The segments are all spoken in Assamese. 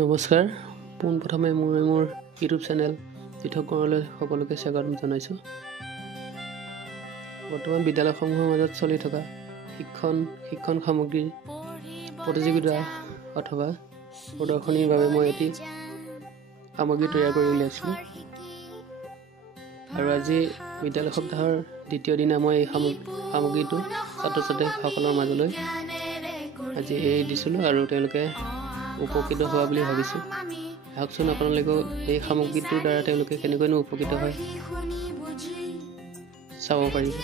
নমস্কাৰ পোনপ্ৰথমে মোৰ ইউটিউব চেনেল পৃথক কৰণলৈ সকলোকে স্বাগতম জনাইছোঁ। বৰ্তমান বিদ্যালয়সমূহৰ মাজত চলি থকা শিক্ষণ সামগ্ৰীৰ প্ৰতিযোগিতা অথবা প্ৰদৰ্শনীৰ বাবে মই এটি সামগ্ৰী তৈয়াৰ কৰি উলিয়াইছিলোঁ আৰু আজি বিদ্যালয় সপ্তাহৰ দ্বিতীয় দিনা মই এই সামগ্ৰীটো ছাত্ৰ ছাত্ৰীসকলৰ মাজলৈ আজি এৰি দিছিলোঁ আৰু তেওঁলোকে উপকৃত হোৱা বুলি ভাবিছোঁ। আহকচোন আপোনালোকেও এই সামগ্ৰীটোৰ দ্বাৰা তেওঁলোকে কেনেকৈনো উপকৃত হয় চাব পাৰিব।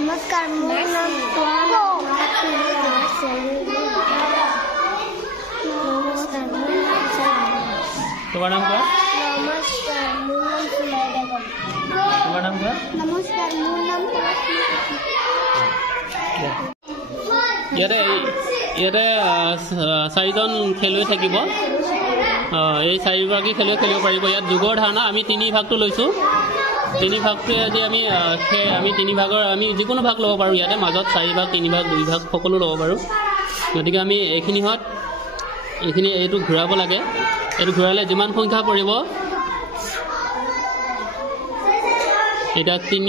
नमस्कार मोर नाम तुम्हारा नाम क्या? तुम्हारा नाम क्या? नमस्कार मोर नाम ইয়াতে চাৰিজন খেলুৱৈ থাকিব। এই চাৰিগৰাকী খেলুৱৈ খেলিব পাৰিব। ইয়াত যুগৰ ধাৰণা আমি তিনি ভাগটো লৈছোঁ। তিনি ভাগটোৱে আজি আমি তিনি ভাগৰ আমি যিকোনো ভাগ ল'ব পাৰোঁ। ইয়াতে মাজত 4 ভাগ 3 ভাগ 2 ভাগ সকলো ল'ব পাৰোঁ। গতিকে আমি এইটো ঘূৰাব লাগে। এইটো ঘূৰালে যিমান সংখ্যা পৰিব এতিয়া 3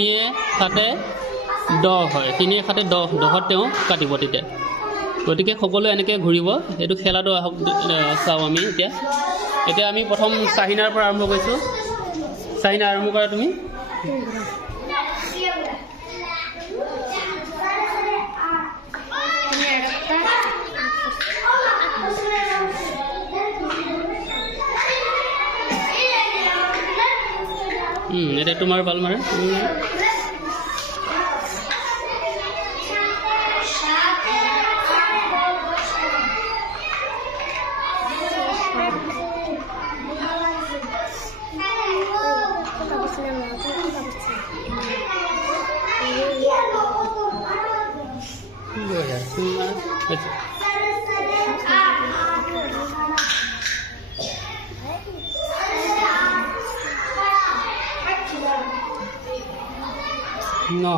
7 10 হয়। 3 7 10 10ত তেওঁ কাটিব তেতিয়া। গতিকে সকলোৱে এনেকৈ ঘূৰিব। এইটো খেলাটো আহক চাওঁ আমি এতিয়া আমি প্ৰথম চাহিনাৰ পৰা আৰম্ভ কৰিছোঁ। চাহিনা আৰম্ভ কৰা তুমি। এটা তোমাৰ পাল মাৰে। No.